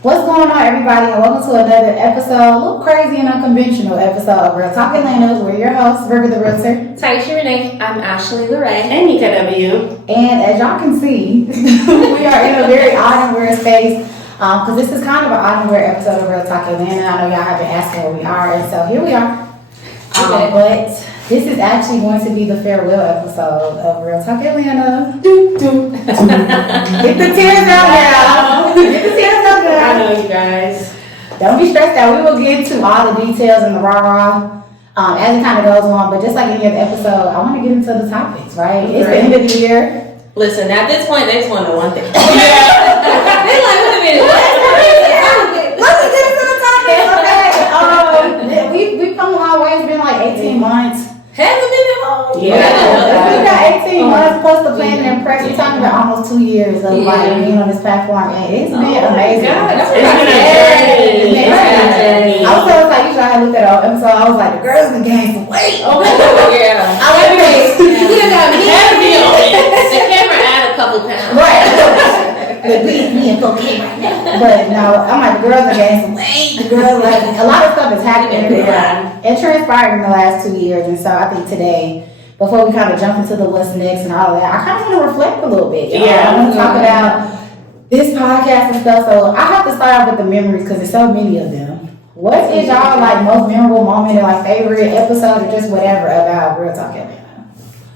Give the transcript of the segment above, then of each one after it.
What's going on, everybody, and welcome to another episode, a little crazy and unconventional episode of Real Talk Atlanta. We're your hosts, River the Realtor, Tiesha Renee. I'm Ashley Lorraine. And Neika W. And as y'all can see, we are in a very odd and weird space because this is kind of an odd and weird episode of Real Talk Atlanta. I know y'all have been asking where we are, and so here we are. But this is actually going to be the farewell episode of Real Talk Atlanta. Get the tears out now. Get the tears out now. I know you guys. Don't be stressed out. We will get into all the details and the rah-rah as it kind of goes on. But just like any other episode, I want to get into the topics, right? It's the end of the year. Listen, at this point, they just want to know one thing. They're like, wait a minute, what? Let's get into the topics, okay? We've come a long way. It's been like 18 months. Hasn't been that long. Yeah. We got 18 months plus the planning and prep. We're talking about almost 2 years of like being on this platform, and it's been amazing. It's been a journey. I was so excited. You I looked at our episode. I was like, the girls in the game for weight. Oh yeah. I like it. We got the camera add a couple pounds. Right. But me and cocaine right now. But no, I'm like, the girls are getting some weight. The girls, like, a lot of stuff is happening. It transpired in the last 2 years, and so I think today, before we kind of jump into the what's next and all of that, I kind of want to reflect a little bit. I want to talk about this podcast and stuff. So I have to start off with the memories because there's so many of them. What is y'all like most memorable moment or like favorite episode or just whatever about Real Talk Atlanta?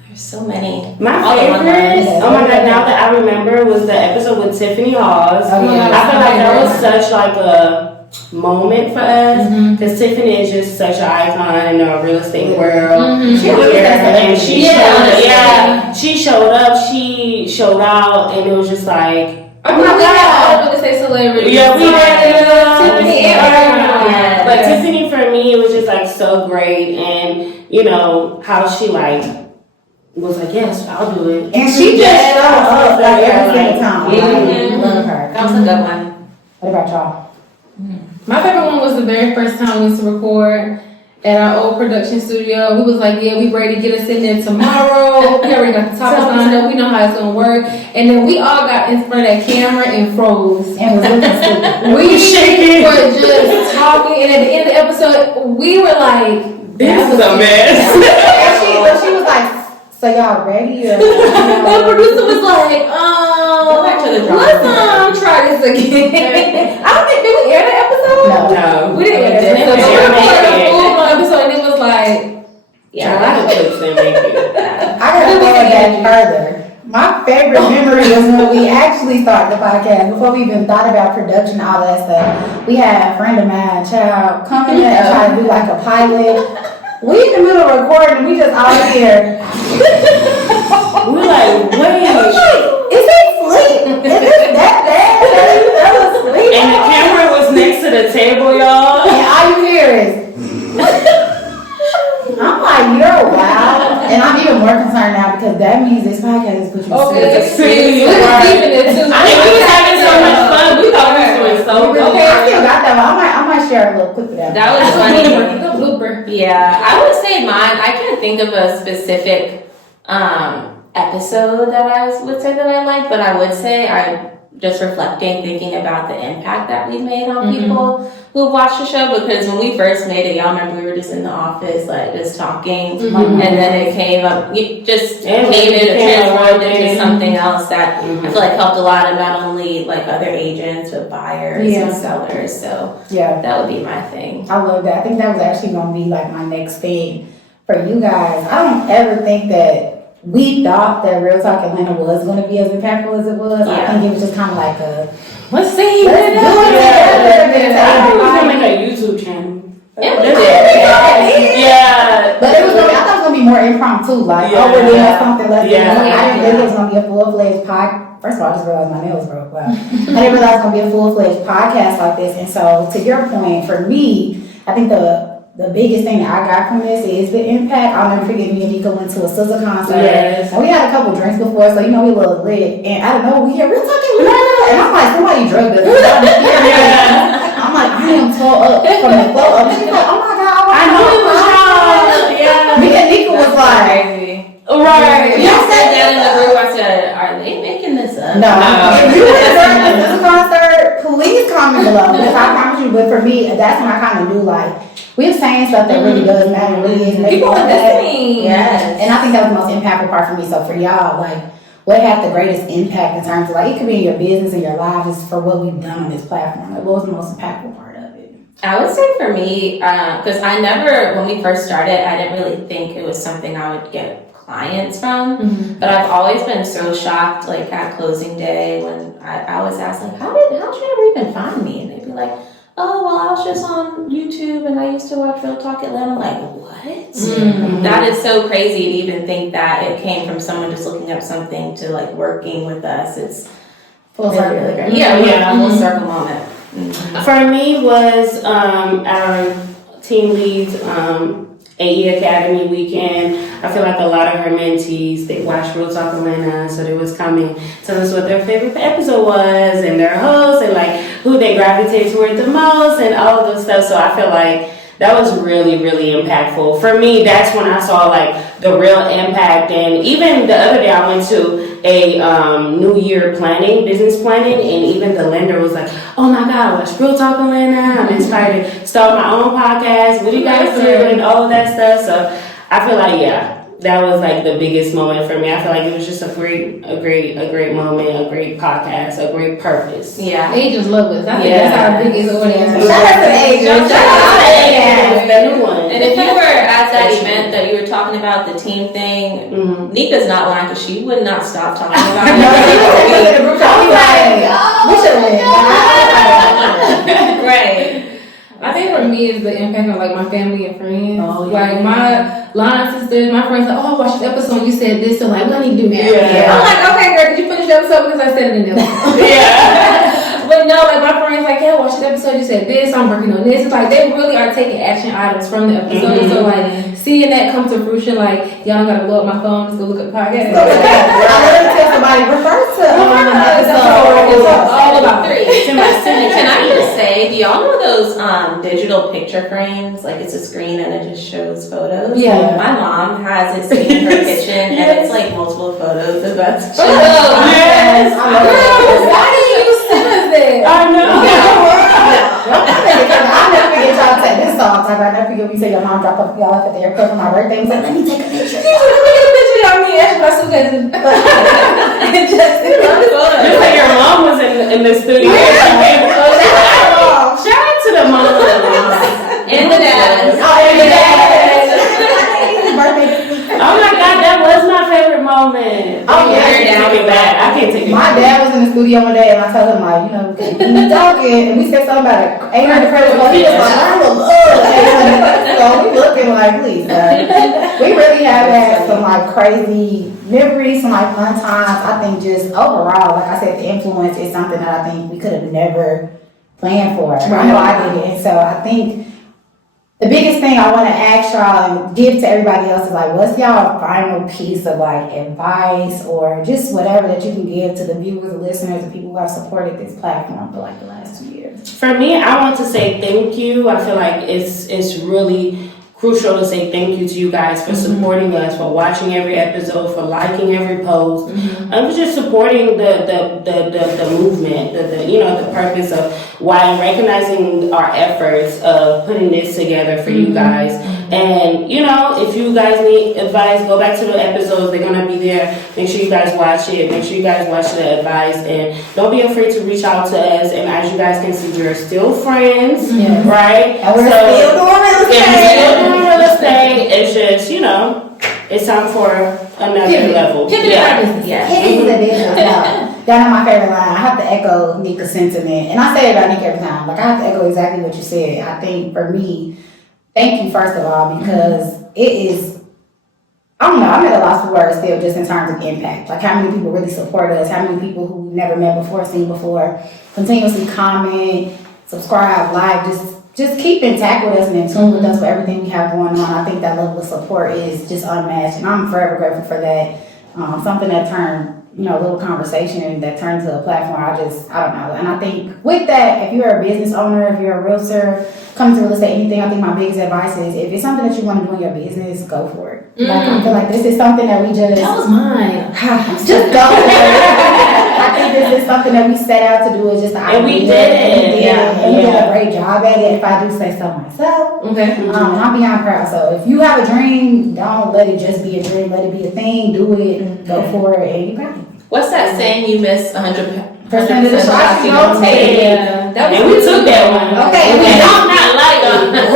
There's so many. My favorite, oh my god, now that I remember, was the episode with Tiffany Hawes. Oh, yeah. I feel like that was such like a moment for us because Tiffany is just such an icon in the real estate world. She really and she showed up, she showed out, and it was just like, oh my god, I was gonna say celebrity. yeah, we Tiffany. But Tiffany, for me, it was just like so great, and you know how she like was like, yes, I'll do it, And she just showed up like every single time. Love her. That was a good one. What about y'all? My favorite one was the very first time we used to record at our old production studio. We was like, yeah, we ready to get us in there tomorrow. We already got the topics lined up. We know how it's going to work. And then we all got in front of that camera and froze. And was looking stupid. We were just talking. And at the end of the episode, we were like, this is a mess. And she was like, so y'all ready? Or, the producer was like, back to the let's try this again. I don't think, did we air the episode? No, We didn't air the episode. We recorded a full episode and it was like, yeah, a lot of clips didn't make it. I gotta go back further. My favorite memory was when we actually started the podcast, before we even thought about production and all that stuff. We had a friend of mine, child, coming in and try to do like a pilot. We in the middle of recording, we just all here. We're like, wait. Is he asleep? Is it that bad? Are you ever asleep? And the camera was next to the table, y'all. And all you hear is, I'm like, you're wild. And I'm even more concerned now because that means this podcast is pushing Seriously. we were keeping it too. I think we was having so much fun. We thought we was doing so good. Okay, I still got that one. I might share a little clip of that. That was funny. The blooper. Yeah, I would say mine. I can't think of a specific episode that I would say that I liked, but I would say I just reflecting, thinking about the impact that we made on people who watched the show. Because when we first made it, y'all remember we were just in the office, like just talking, and then it came up, it just came into transformed into something else that I feel like helped a lot of not only like other agents but buyers and sellers. So Yeah, that would be my thing. I love that. I think that was actually going to be like my next thing for you guys. I don't ever think that we thought that Real Talk Atlanta was going to be as impactful as it was. I think it was just kind of like a, Let's see. let's do it. I think we was gonna make a YouTube channel. Yeah, we did. Yeah. But it was gonna be, I thought it was going to be more impromptu, like, oh, we're doing something, let's do it. Yeah. I didn't think it was going to be a full-fledged podcast. First of all, I just realized my nails broke. Wow. I didn't realize it was going to be a full-fledged podcast like this. And so, to your point, for me, I think the biggest thing that I got from this is the impact. I'll never forget me and Neika went to a SZA concert. Yes. And we had a couple drinks before, so you know we a little lit. And I don't know, we hear Real Talk Atlanta. And I'm like, somebody drugged us. I'm like, I am tore up from the flow up. She's like, oh my God, I know it was y'all. Yeah. Me and Neika was like, right. Y'all said that in the group. I said, "Are they making this up?" no. If you were during the SZA concert, please comment comment below because I promise you. But for me, that's when I kind of knew like we're saying stuff that really does matter, really is. People are listening. Yes. And I think that was the most impactful part for me. So for y'all, like, what had the greatest impact in terms of like it could be in your business and your lives is for what we've done on this platform. Like, what was the most impactful part of it? I would say for me, because I never, when we first started, I didn't really think it was something I would get clients from. But I've always been so shocked, like at closing day, when I was asked, like, how'd you ever even find me? And they'd be like, oh, well, I was just on YouTube and I used to watch Real Talk Atlanta. I'm like, what? That is so crazy to even think that it came from someone just looking up something to like working with us. It's Full circle. Really great. yeah, full circle moment. For me was our team leads AE Academy weekend. I feel like a lot of her mentees, they watched Real Talk Atlanta, so they was coming, telling us what their favorite episode was and their host and like who they gravitate toward the most and all of those stuff. So I feel like that was really, really impactful. For me, that's when I saw like the real impact. And even the other day I went to a New Year business planning, and even the lender was like, oh my God, watch Real Talk Atlanta. I'm inspired to start my own podcast. What do you guys do? And all of that stuff. So I feel like, yeah, that was like the biggest moment for me. I feel like it was just a great moment, a great podcast, a great purpose. Yeah. Agents love us. I think that's our biggest audience. Shout out to the agents. Shout out to the agents. The new one. And if you were at that event that you were talking about, the team thing, Nika's not lying because she would not stop talking about it. We should win. Right. I think for me it's the impact on like my family and friends. Oh, yeah. Like my line sisters, my friends like, oh, I watched the episode, you said this, so like, what do you do now? Yeah. I'm like, okay, girl, did you finish the episode? Because I said it in there. Yeah. But no, like my friends like, yeah, watch the episode, you said this, I'm working on this. It's like they really are taking action items from the episode. So like seeing that come to fruition, like y'all gotta blow up my phone, just go look at the podcast. I literally tell somebody refer to episode. All about three. Can I just say, do y'all know those digital picture frames? Like it's a screen and it just shows photos. Yeah. My mom has it sitting in her kitchen and it's like multiple photos of us. Yes. Why didn't you send us that? I know. I'll never forget y'all take this song. I'll never forget we say your mom dropped off y'all at the airport for my birthday. We said, let me take a picture. Let me get a picture of me and my suitcase. Just like your mom was in the studio. Shout out to the mom. And the dads. Oh my God, that was my favorite moment. Oh, yeah. I can't take it My back. dad was in the studio one day and I told him like, you know, we were talking and we said something about 800 credits. Well, he was like, I would love 800. So we looking like, please, we really have had some like crazy memories, some like fun times. I think just overall, like I said, the influence is something that I think we could have never planned for. I know I did it. And so I think the biggest thing I want to ask y'all and give to everybody else is like, what's y'all final piece of like advice or just whatever that you can give to the viewers, the listeners, the people who have supported this platform for like the last 2 years? For me, I want to say thank you. I feel like it's really crucial to say thank you to you guys for supporting us, for watching every episode, for liking every post, and just supporting the movement, the purpose of why, recognizing our efforts of putting this together for you guys. And if you guys need advice, go back to the episodes. They're gonna be there. Make sure you guys watch it. Make sure you guys watch the advice, and don't be afraid to reach out to us. And as you guys can see, we're still friends, right? And we're still doing real estate. Real estate. It's just, it's time for another level. That's my favorite line. I have to echo Nika's sentiment. And I say it about Nika every time. Like, I have to echo exactly what you said. I think for me, thank you, first of all, because it is, I don't know, I'm at a loss for words still just in terms of impact. Like, how many people really support us, how many people who we've never met before, seen before, continuously comment, subscribe, like, just keep in touch with us and in tune with us for everything we have going on. I think that level of support is just unmatched, and I'm forever grateful for that. Something that turned, a little conversation that turned to a platform. I don't know. And I think with that, if you're a business owner, if you're a realtor, coming to real estate, anything, I think my biggest advice is if it's something that you want to do in your business, go for it. Like, I feel like this is something that we just... That was mine. Just go for it. I think this is something that we set out to do. Is just the idea. And we did it. a great job at it, if I do say so myself. Okay. And I'm beyond proud. So if you have a dream, don't let it just be a dream. Let it be a thing. Do it. Go for it. And you got it. What's that saying? You miss 100% Percent of the shots you don't take. Yeah. That was And we took that one. Okay. And I'm not like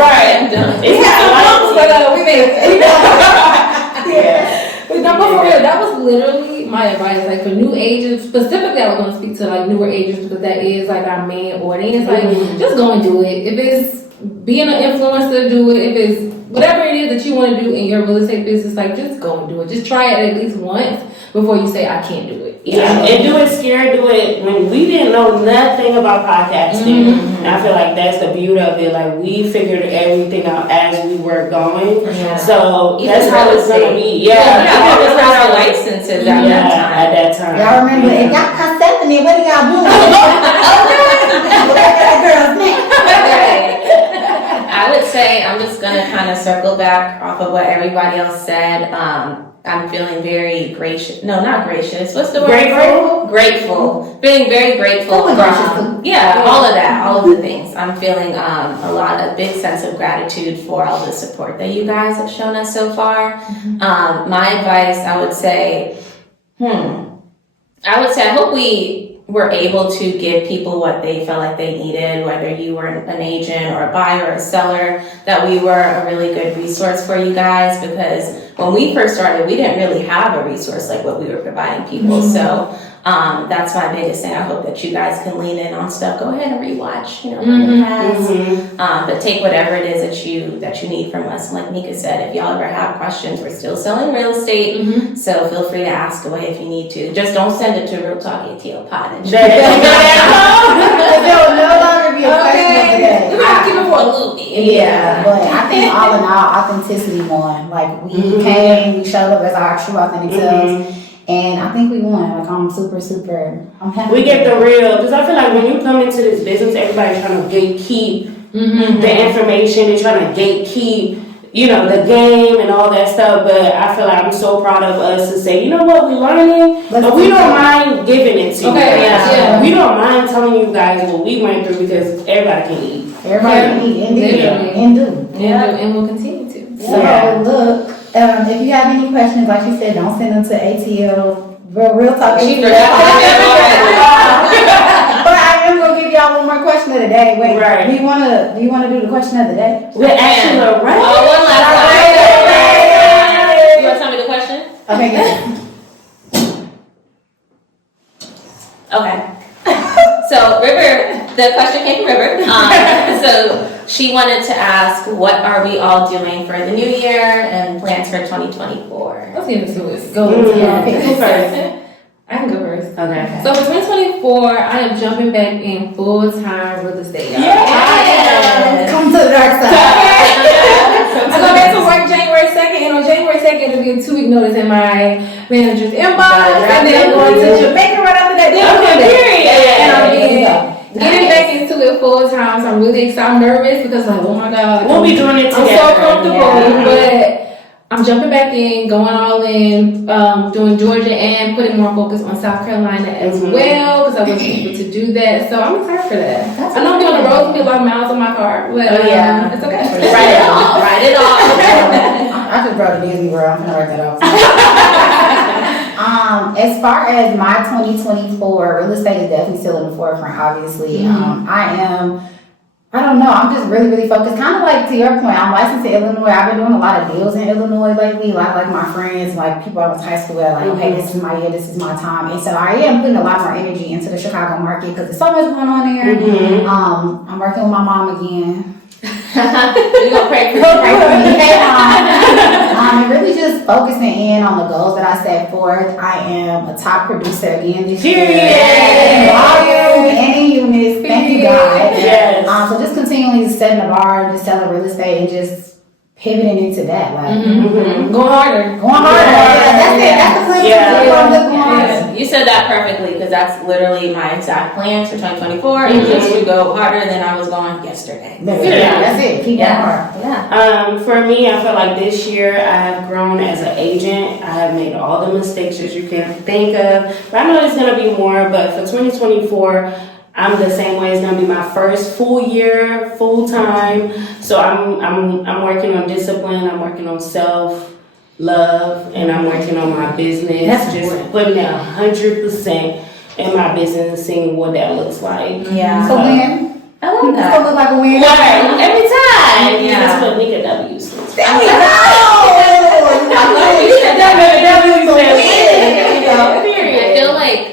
right. It's not like but we made it. Yeah. But no, but for real, that was literally my advice. Like for new agents, specifically, I was going to speak to like newer agents because that is like our main audience. Like, just go and do it. If it's being an influencer, do it. If it's whatever it is that you want to do in your real estate business, like just go and do it. Just try it at least once before you say I can't do it. Yeah, and do it scared, do it when we didn't know nothing about podcasting. And I feel like that's the beauty of it. Like we figured everything out as we were going. Yeah. So Even that's how it's gonna be. Yeah, we just got our licenses at that time. At that time. Y'all remember, if y'all not Stephanie, what are y'all doing? I would say I'm just gonna kind of circle back off of what everybody else said. I'm feeling very gracious. No, not gracious. What's the word? Grateful? Grateful. Feeling very grateful. Feeling gracious. Yeah, all of that, all of the things. I'm feeling a big sense of gratitude for all the support that you guys have shown us so far. My advice, I would say, I hope we were able to give people what they felt like they needed, whether you were an agent or a buyer or a seller, that we were a really good resource for you guys, because when we first started, we didn't really have a resource like what we were providing people. So that's my biggest thing. I hope that you guys can lean in on stuff. Go ahead and rewatch, from the past. But take whatever it is that you need from us. Like Neika said, if y'all ever have questions, we're still selling real estate. So feel free to ask away if you need to. Just don't send it to realtalkatlpod. There will no longer be a question today. We might keep it for a little bit. Yeah, but I think all in all, authenticity won. Like we came, we showed up as our true authentic selves, and I think we won. Like I'm super. I'm happy. We get the real, because I feel like when you come into this business, everybody's trying to gatekeep the information. They're trying to gatekeep, the game and all that stuff. But I feel like I'm so proud of us to say, you know what, we learning, but we don't mind giving it to you. Yeah. We don't mind telling you guys what we went through, because everybody can eat. Everybody can eat and do. And we'll continue to. So look, if you have any questions, like you said, don't send them to ATL. Real talk. She But I am gonna give y'all one more question of the day. Wait, Right. do you wanna do the question of the day? We're actually right. Oh, one last time. You want to tell me the question? Okay, good. Okay. So the question came from River. So she wanted to ask, what are we all doing for the new year and plans for 2024? Let's get into it. Go first. I can go first. Okay. So for 2024, I am jumping back in full-time real estate. Yeah. Come to the dark side. I go back to work January 2nd, and on January 2nd, it'll be a 2-week notice in my manager's inbox, and then I'm going to Jamaica right after that. And I'm getting back into it full-time, so I'm really excited. I'm nervous because, oh my God. We'll be doing it together. I'm so comfortable, but I'm jumping back in, going all in, doing Georgia and putting more focus on South Carolina as well, because I wasn't able to do that. So I'm excited for that. I know I'm on the road, be a lot of miles on my car, but it's okay. Write it off. Write it off. I just brought a Disney World. I'm gonna write that off. As far as my 2024, real estate is definitely still in the forefront. Obviously, I don't know. I'm just really focused. Kind of like to your point, I'm licensed in Illinois. I've been doing a lot of deals in Illinois lately. A lot of like my friends, like people I went to high school with, like, okay, this is my year, this is my time. And so I am putting a lot more energy into the Chicago market because there's so much going on there. I'm working with my mom again. We're gonna pray for you. Hey, Mom. And really just focusing in on the goals that I set forth. I am a top producer again this year. In volume and in units. Thank you, God. Yes. So just continually setting the bar, just selling real estate, and just pivoting into that. Like Going harder. That's it. That's the plan. You said that perfectly, because that's literally my exact plans for 2024. And just to go harder than I was going yesterday. That's it. Keep going hard. Yeah. For me, I feel like this year I have grown as an agent. I have made all the mistakes that you can think of. But I know there's going to be more. But for 2024, I'm the same way. It's gonna be my first full year, full time. So I'm working on discipline. I'm working on self-love, and I'm working on my business. That's just important. putting 100% in my business and seeing what that looks like. Yeah. So when? I love It's that. gonna look like a win. Right, every time. Yeah. That's what Neika W stands for. There we go. I feel like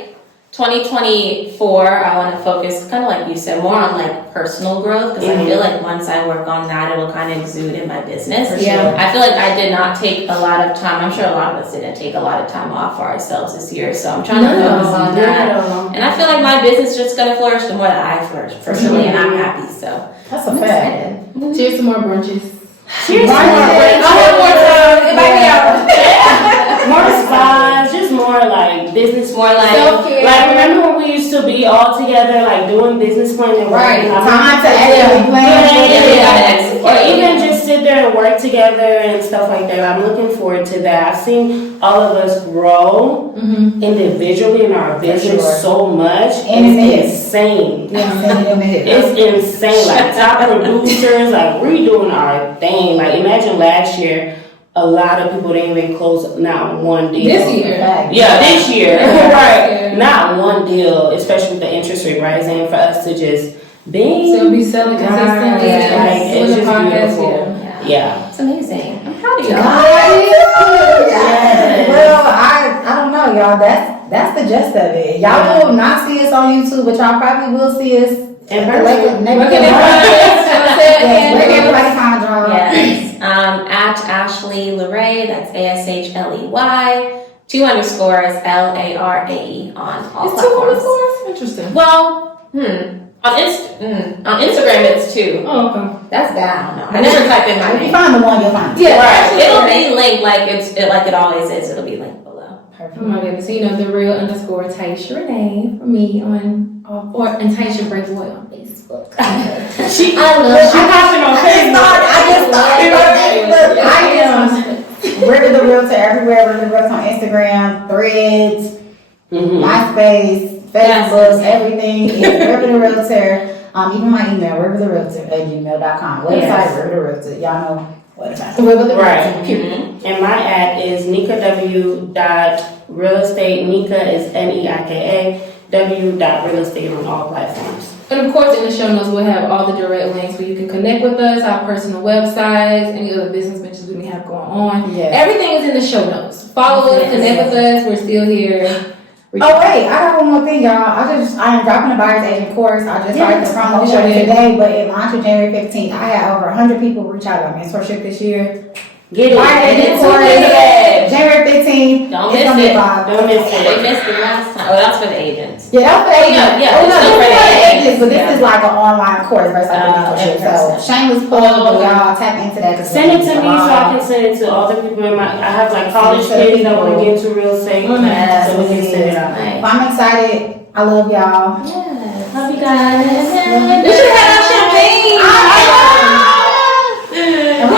2024, I want to focus, kind of like you said, more on like personal growth, because I feel like once I work on that, it'll kind of exude in my business. Yeah. I feel like I did not take a lot of time. I'm sure a lot of us didn't take a lot of time off for ourselves this year, so I'm trying to focus on that. And I feel like my business is just gonna flourish the more that I flourish personally, and I'm happy. So That's a fact. Cheers to more brunches. Cheers. One more break. One more time. Invite me out. More spas, just more like business, more like Self-care. like remember when we used to be all together like doing business planning, Right. working on Time to actually plan. Yeah. or even just sit there and work together and stuff like that. I'm looking forward to that. I've seen all of us grow individually in our business sure. so much. And in the it's hip. insane. Yeah. It's insane. Like top producers, like we're doing our thing. Like imagine last year, a lot of people didn't even close not one deal. This year. Yeah, this year. Yeah. Right. Not one deal, especially with the interest rate rising, for us to just bing. So be selling consistently. Right. Like, it's Doing the just podcast, beautiful. yeah. Yeah. it's amazing. I'm proud of y'all. Yes. Well, I don't know, y'all. That's the gist of it. Y'all will not see us on YouTube, but y'all probably will see us In Where person. can Where can they find us? Yes, where can everybody find y'all? Yes. At Ashley Leray, that's ASHLEY, 2 underscores LARAE on all It's 2 platforms. underscores? Interesting. Well, on Instagram it's 2. Oh, okay. That's bad. I don't know. I never type in my If you name. find the one, you'll find it. Yeah, Right. It'll be linked like it always is. It'll be linked below. Perfect. Oh my goodness. So, you know, the real underscore Tiesha Renee for me and Tiesha Breakaway on Facebook. She hopping on Facebook. I am River the Realtor everywhere. River the Realtor on Instagram, Threads, MySpace, Facebook, everything is River the Realtor. Even my email, rivertherealtor@gmail.com. Website, Yes. River the Realtor. Y'all know what it's at. River the Right. Realtor. Period. And my ad is NeikaW.realestate. Neika is Neika W.realestate on all platforms. And of course, in the show notes, we'll have all the direct links where you can connect with us, our personal websites, any other business ventures we may have going on. Yes. Everything is in the show notes. Follow us, connect with us. We're still here. Oh wait, I got one more thing, y'all. I am dropping a buyer's agent course. I just started the promo you for sure it did. today, but it launched on January 15th. I had over 100 people reach out about mentorship this year. Get it. Buyer's agent Get course, it. January 15th. Don't It's miss gonna be it. a vibe. Don't miss They it. missed it last time. Oh, that's for the agents. Yeah, that's for the agents. Yeah, Oh, no, it's this still is for for the the agents. agents, but this Yeah. is like an online course versus like a mentorship. So in-person. shameless plug, but y'all tap into that. 'cause Send it it's to a me so I vibe. can send it to all the people in my. I have like college Send it to kids that want to people. get into real estate, Yes, so we can send it out. Nice. But I'm excited. I love y'all. Yes. Love you guys. You should have our champagne. And we